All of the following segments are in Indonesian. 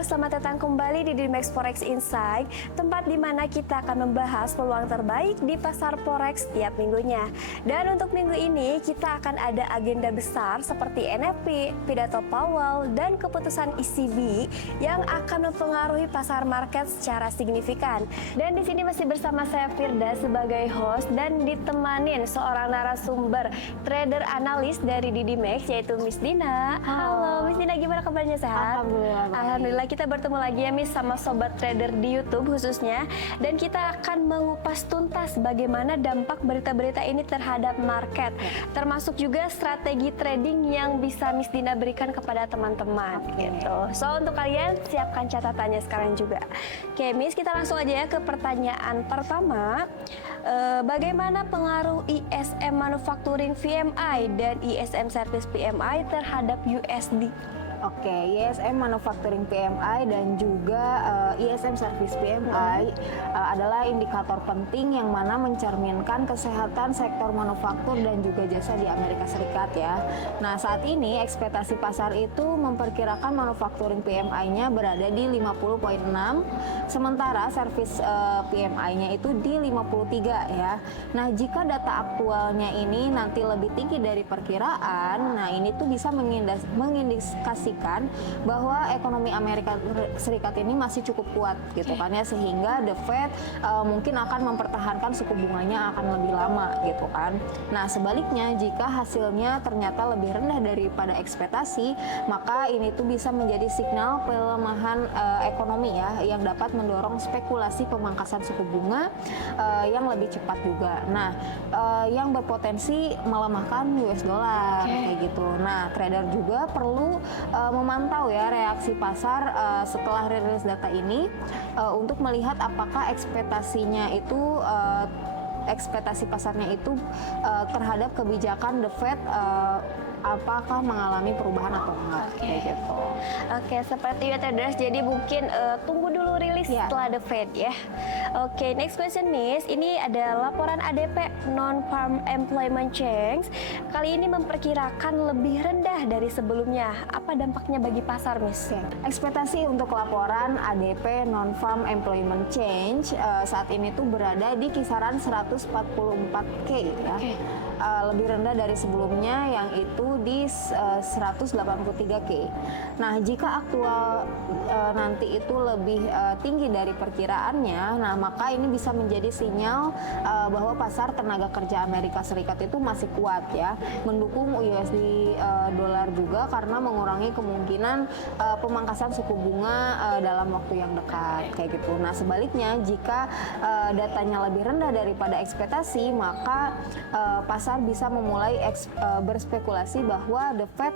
trader, selamat datang kembali di Dimex Forex Insight, tempat di mana kita akan membahas peluang terbaik di pasar forex setiap minggunya. Dan untuk minggu ini kita akan ada agenda besar seperti NFP, pidato Powell, dan keputusan ECB yang akan mempengaruhi pasar market secara signifikan. Dan di sini masih bersama saya Firda sebagai host dan ditemanin seorang narasumber trader analis dari Dimex yaitu Miss Dina. Halo Miss Dina, gimana kabarnya, sehat? Alhamdulillah, kita bertemu lagi ya Miss sama sobat trader di YouTube khususnya, dan kita akan mengupas tuntas bagaimana dampak berita-berita ini terhadap market, termasuk juga strategi trading yang bisa Miss Dina berikan kepada teman-teman gitu. So untuk kalian siapkan catatannya sekarang juga. Oke Miss, kita langsung aja ya ke pertanyaan pertama. Bagaimana pengaruh ISM Manufacturing PMI dan ISM Service PMI terhadap USD? Oke, ISM Manufacturing PMI dan juga ISM Service PMI adalah indikator penting yang mana mencerminkan kesehatan sektor manufaktur dan juga jasa di Amerika Serikat ya. Nah, saat ini ekspektasi pasar itu memperkirakan manufacturing PMI-nya berada di 50,6, sementara service PMI-nya itu di 53 ya. Nah, jika data aktualnya ini nanti lebih tinggi dari perkiraan, nah ini tuh bisa mengindikasikan bahwa ekonomi Amerika Serikat ini masih cukup kuat gitu kan ya, sehingga the Fed mungkin akan mempertahankan suku bunganya akan lebih lama gitu kan. Nah, sebaliknya jika hasilnya ternyata lebih rendah daripada ekspektasi, maka ini tuh bisa menjadi signal pelemahan ekonomi ya, yang dapat mendorong spekulasi pemangkasan suku bunga yang lebih cepat juga. Nah, yang berpotensi melemahkan US dollar kayak gitu. Nah, trader juga perlu memantau ya reaksi pasar setelah rilis data ini untuk melihat apakah ekspektasinya itu ekspektasi pasarnya itu terhadap kebijakan the Fed apakah mengalami perubahan atau enggak kayak gitu. Oke, seperti itu traders. Jadi mungkin tunggu dulu rilis setelah the Fed ya. Oke, next question Miss. Ini ada laporan ADP Non-Farm Employment Change. Kali ini memperkirakan lebih rendah dari sebelumnya. Apa dampaknya bagi pasar Miss? Ekspektasi untuk laporan ADP Non-Farm Employment Change saat ini tuh berada di kisaran 144K ya. Lebih rendah dari sebelumnya yang itu di 183K. Nah, jika aktual nanti itu lebih tinggi dari perkiraannya, nah maka ini bisa menjadi sinyal bahwa pasar tenaga kerja Amerika Serikat itu masih kuat ya, mendukung USD dolar juga karena mengurangi kemungkinan pemangkasan suku bunga dalam waktu yang dekat kayak gitu. Nah, sebaliknya jika datanya lebih rendah daripada ekspektasi, maka pasar bisa memulai berspekulasi bahwa the Fed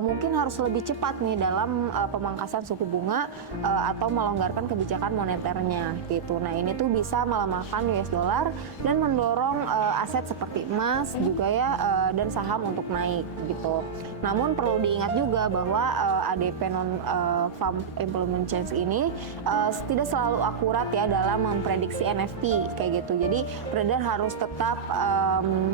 mungkin harus lebih cepat nih dalam pemangkasan suku bunga atau melonggarkan kebijakan moneternya gitu. Nah, ini tuh bisa melemahkan US dollar dan mendorong aset seperti emas juga ya dan saham untuk naik gitu. Namun perlu diingat juga bahwa ADP Non-Farm Employment Change ini tidak selalu akurat ya dalam memprediksi NFP kayak gitu. Jadi trader harus tetap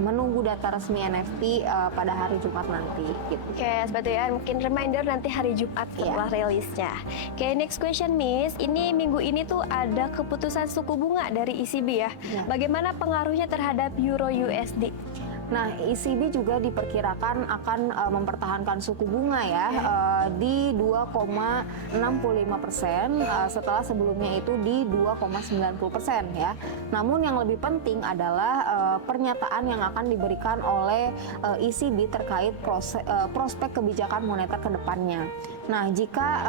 menunggu data resmi NFP pada hari Jumat nanti gitu. Oke, seperti ya, mungkin reminder nanti hari Jumat setelah rilisnya. Oke, next question Miss. Ini minggu ini tuh ada keputusan suku bunga dari ECB ya. Bagaimana pengaruhnya terhadap Euro USD? Nah, ECB juga diperkirakan akan mempertahankan suku bunga ya di 2,65% setelah sebelumnya itu di 2,90% ya. Namun yang lebih penting adalah pernyataan yang akan diberikan oleh ECB terkait prospek kebijakan moneter ke depannya. Nah, jika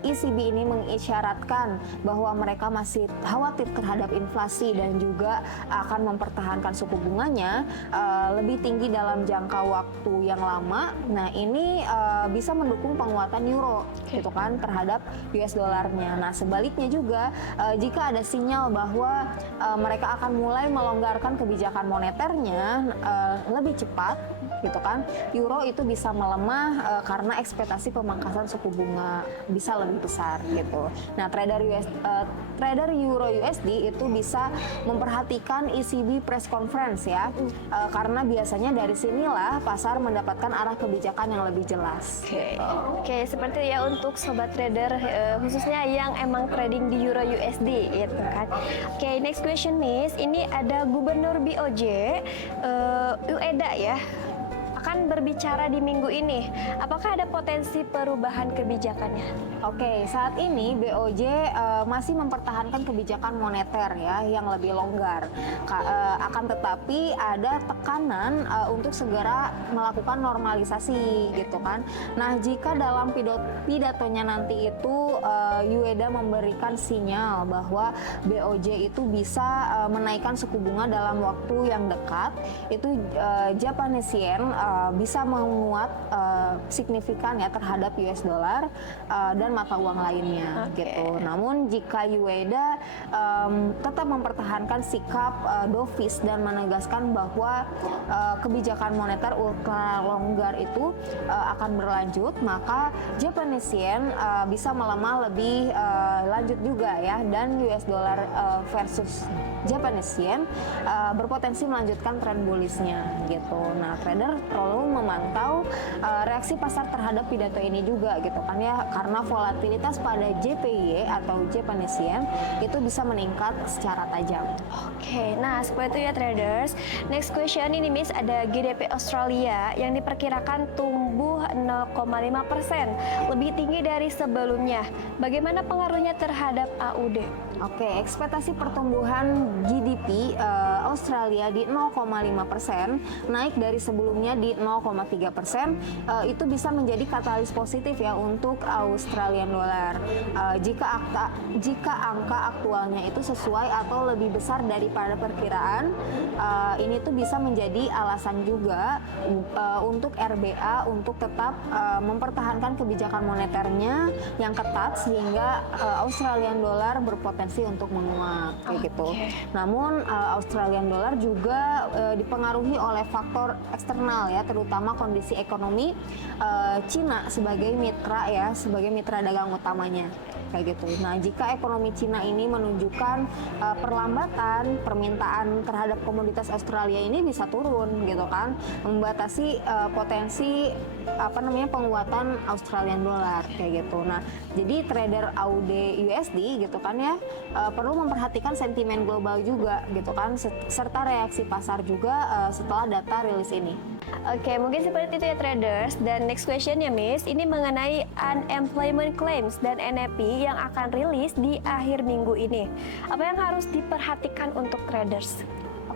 ECB ini mengisyaratkan bahwa mereka masih khawatir terhadap inflasi dan juga akan mempertahankan suku bunganya lebih tinggi dalam jangka waktu yang lama, nah ini bisa mendukung penguatan euro gitu kan terhadap US dolarnya. Nah, sebaliknya juga jika ada sinyal bahwa mereka akan mulai melonggarkan kebijakan moneternya lebih cepat gitu kan, euro itu bisa melemah karena ekspektasi pemangkasan suku bunga bisa lebih besar gitu. Nah, trader euro USD itu bisa memperhatikan ECB press conference ya, karena karena biasanya dari sinilah pasar mendapatkan arah kebijakan yang lebih jelas. Oke, seperti ya untuk sobat trader khususnya yang emang trading di Euro USD gitu kan. Oke, next question Miss, ini ada Gubernur BOJ Ueda ya akan berbicara di minggu ini. Apakah ada potensi perubahan kebijakannya? Oke, saat ini BOJ masih mempertahankan kebijakan moneter ya yang lebih longgar. Akan tetapi ada tekanan untuk segera melakukan normalisasi gitu kan. Nah, jika dalam pidatonya nanti itu Ueda memberikan sinyal bahwa BOJ itu bisa menaikkan suku bunga dalam waktu yang dekat, itu Japanese yen bisa menguat signifikan ya terhadap US dollar dan mata uang lainnya gitu. Namun jika Ueda tetap mempertahankan sikap dovish dan menegaskan bahwa kebijakan moneter ultra longgar itu akan berlanjut, maka Japanese yen bisa melemah lebih lanjut juga ya, dan US dollar versus Japanese yen berpotensi melanjutkan tren bullish-nya gitu. Nah, trader perlu memantau reaksi pasar terhadap pidato ini juga gitu kan ya, karena volatilitas pada JPY atau Japanese yen itu bisa meningkat secara tajam. Oke, nah seperti itu ya traders. Next question ini Miss, ada GDP Australia yang diperkirakan tumbuh 0,5%, lebih tinggi dari sebelumnya. Bagaimana pengaruhnya terhadap AUD? Oke, ekspektasi pertumbuhan GDP Australia di 0,5%, naik dari sebelumnya di 0,3%, itu bisa menjadi katalis positif ya untuk Australian dollar. Jika angka aktualnya itu sesuai atau lebih besar daripada perkiraan, ini tuh bisa menjadi alasan juga untuk RBA untuk tetap mempertahankan kebijakan moneternya yang ketat sehingga Australian dollar berpotensi untuk menguat kayak gitu. Namun Australian dollar juga dipengaruhi oleh faktor eksternal ya, terutama kondisi ekonomi Cina sebagai mitra dagang utamanya kayak gitu. Nah, jika ekonomi Cina ini menunjukkan perlambatan permintaan terhadap komoditas Australia ini bisa turun gitu kan, membatasi potensi penguatan Australian dollar kayak gitu. Nah, jadi trader AUD USD gitu kan ya perlu memperhatikan sentimen global juga gitu kan, serta reaksi pasar juga setelah data rilis ini. Oke, mungkin seperti itu ya traders. Dan next question ya Miss, ini mengenai unemployment claims dan NFP yang akan rilis di akhir minggu ini. Apa yang harus diperhatikan untuk traders?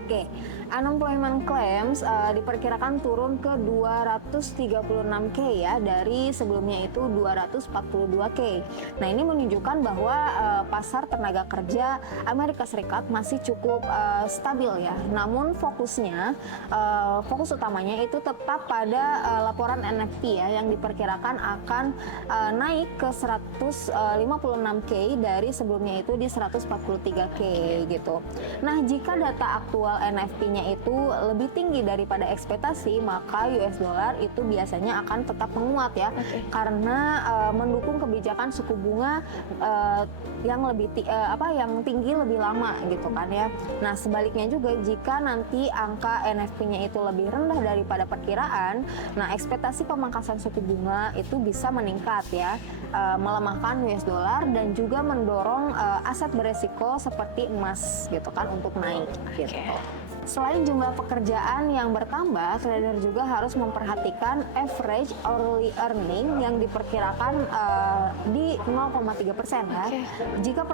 Oke, unemployment claims diperkirakan turun ke 236K ya, dari sebelumnya itu 242K. Nah, ini menunjukkan bahwa pasar tenaga kerja Amerika Serikat masih cukup stabil ya. Namun fokus utamanya itu tetap pada laporan NFP ya, yang diperkirakan akan naik ke 156K dari sebelumnya itu di 143K gitu. Nah, jika data aktual NFP-nya itu lebih tinggi daripada ekspektasi, maka US dollar itu biasanya akan tetap menguat ya, karena mendukung kebijakan suku bunga yang tinggi lebih lama gitu kan ya. Nah, sebaliknya juga jika nanti angka NFP-nya itu lebih rendah daripada perkiraan, nah ekspektasi pemangkasan suku bunga itu bisa meningkat ya, melemahkan US dollar dan juga mendorong aset beresiko seperti emas gitu kan untuk naik gitu. Selain jumlah pekerjaan yang bertambah, trader juga harus memperhatikan average hourly earning yang diperkirakan di 0,3% ya. Jika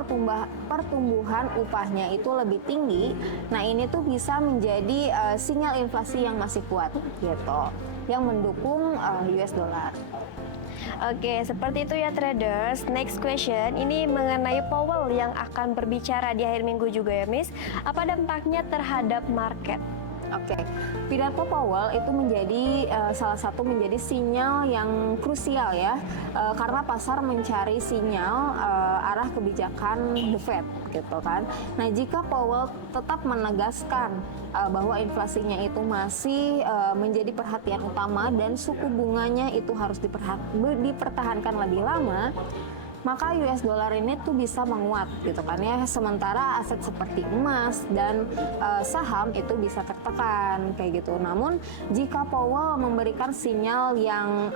pertumbuhan upahnya itu lebih tinggi, nah ini tuh bisa menjadi sinyal inflasi yang masih kuat gitu, yang mendukung US dollar. Oke, seperti itu ya traders. Next question, ini mengenai Powell yang akan berbicara di akhir minggu juga ya Miss. Apa dampaknya terhadap market? Oke, pidato Powell itu menjadi salah satu sinyal yang krusial ya, karena pasar mencari sinyal arah kebijakan The Fed gitu kan. Nah, jika Powell tetap menegaskan bahwa inflasinya itu masih menjadi perhatian utama dan suku bunganya itu harus dipertahankan lebih lama, maka US dollar ini tuh bisa menguat gitu kan ya. Sementara aset seperti emas dan saham itu bisa tertekan kayak gitu. Namun jika Powell memberikan sinyal yang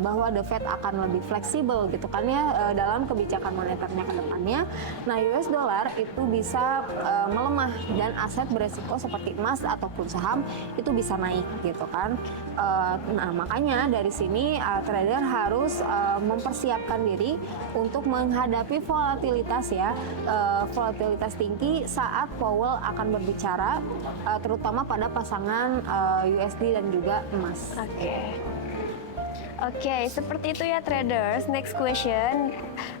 bahwa The Fed akan lebih fleksibel gitu kan ya dalam kebijakan moneternya ke depannya, nah US dollar itu bisa melemah dan aset beresiko seperti emas ataupun saham itu bisa naik gitu kan. Nah makanya dari sini trader harus mempersiapkan diri untuk menghadapi volatilitas ya, volatilitas tinggi saat Powell akan berbicara, terutama pada pasangan USD dan juga emas. Oke, seperti itu ya traders. Next question,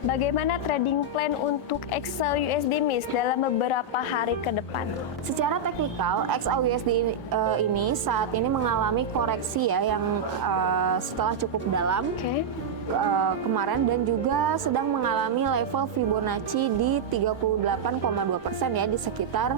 bagaimana trading plan untuk XAUUSD Miss dalam beberapa hari ke depan? Secara teknikal, XAUUSD ini saat ini mengalami koreksi ya yang setelah cukup dalam. Kemarin dan juga sedang mengalami level Fibonacci di 38,2% ya, di sekitar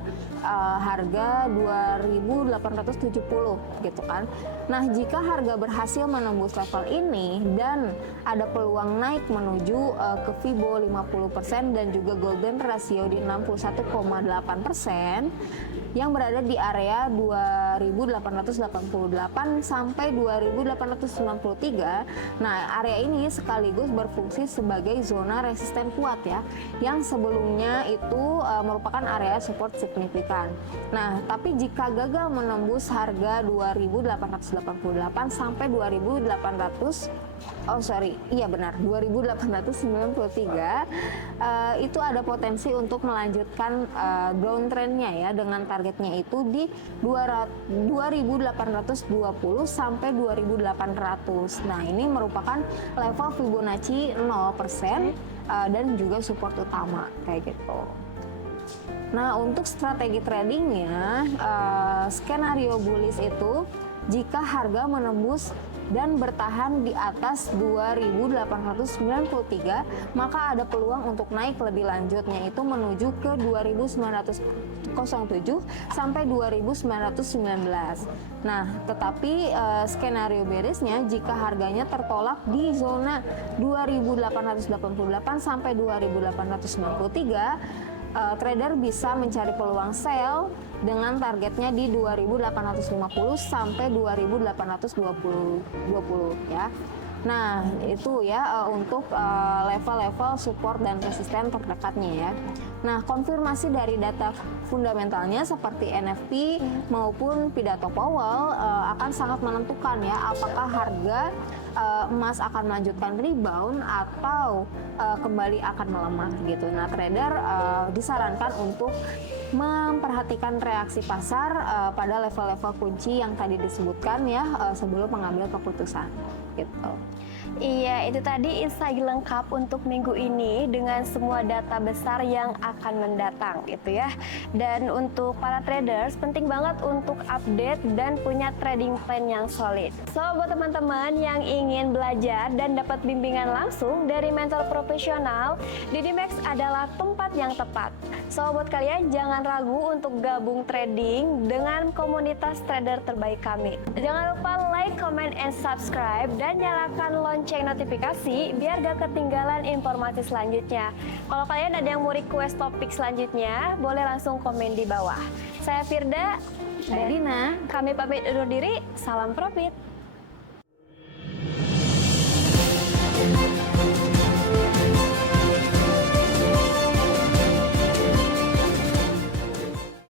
harga 2.870 gitu kan. Nah jika harga berhasil menembus level ini dan ada peluang naik menuju ke Fibo 50% dan juga golden ratio di 61,8% yang berada di area 2.888 sampai 2.893. Nah area ini sekaligus berfungsi sebagai zona resisten kuat ya, yang sebelumnya itu merupakan area support signifikan. Nah, tapi jika gagal menembus harga 2.888 sampai 2.893, itu ada potensi untuk melanjutkan downtrendnya ya, dengan targetnya itu di 2.820 sampai 2.800. Nah, ini merupakan level Fibonacci 0% dan juga support utama kayak gitu. Nah, untuk strategi tradingnya, skenario bullish itu jika harga menembus dan bertahan di atas 2.893, maka ada peluang untuk naik lebih lanjutnya itu menuju ke 2.907 sampai 2.919. Nah, tetapi skenario bearisnya jika harganya tertolak di zona 2.888 sampai 2.893, trader bisa mencari peluang sell dengan targetnya di 2.850 sampai 2.820 ya. Nah, itu ya untuk level-level support dan resisten terdekatnya ya. Nah, konfirmasi dari data fundamentalnya seperti NFP maupun pidato Powell akan sangat menentukan ya apakah harga emas akan melanjutkan rebound atau kembali akan melemah gitu. Nah, trader disarankan untuk memperhatikan reaksi pasar pada level-level kunci yang tadi disebutkan ya sebelum mengambil keputusan gitu. Iya, itu tadi insight lengkap untuk minggu ini dengan semua data besar yang akan mendatang gitu ya. Dan untuk para traders penting banget untuk update dan punya trading plan yang solid. So, buat teman-teman yang ingin belajar dan dapat bimbingan langsung dari mentor profesional, Didimax adalah tempat yang tepat. So, buat kalian jangan ragu untuk gabung trading dengan komunitas trader terbaik kami. Jangan lupa like, comment, and subscribe dan nyalakan lonceng notifikasi biar gak ketinggalan informasi selanjutnya. Kalau kalian ada yang mau request topik selanjutnya, boleh langsung komen di bawah. Saya Firda, Saya Dina. Kami pamit undur diri. Salam profit.